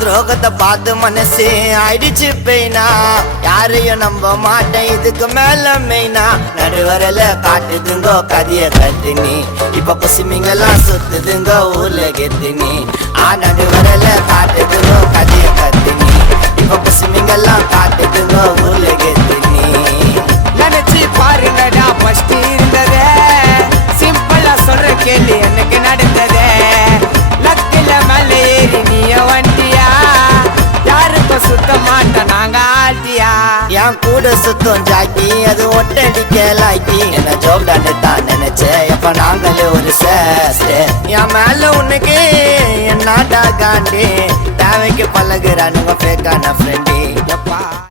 துரோகத்தை பார்த்து மனசே ஆயிடுச்சு பெய்னா. யாரையும் நம்ப மாட்டேன் இதுக்கு மேல மெய்னா. நடுவரல காட்டுதுங்கோ கதிய கத்தினி இப்ப பசுமிங்கெல்லாம் சுத்துதுங்க ஊர்ல கெத்தினி ஆ நடுவரல காட்டுதுங்கோ கதிய கத்தினி இப்ப பசுமிங்கெல்லாம் காட்டுதுங்க ஊர்ல கெத்தினி நினைச்சு பாருங்கடா ஃபர்ஸ்ட் இருந்ததே. சிம்பிளா சொல்ற கேள்வி எனக்கு நடந்தது. என் கூட சுத்தம் ஜாக்கி அது ஒட்டடிக்க லாக்கி. என்ன ஜோப்டான்னு தான் நினைச்சேன் எப்ப நாங்களே ஒரு சேஸ்டே என் மேல உனக்கு என்னடா காண்டி தேவைக்கு பழகுறானுங்க ஃபேக்கான ஃப்ரெண்டி எப்பா.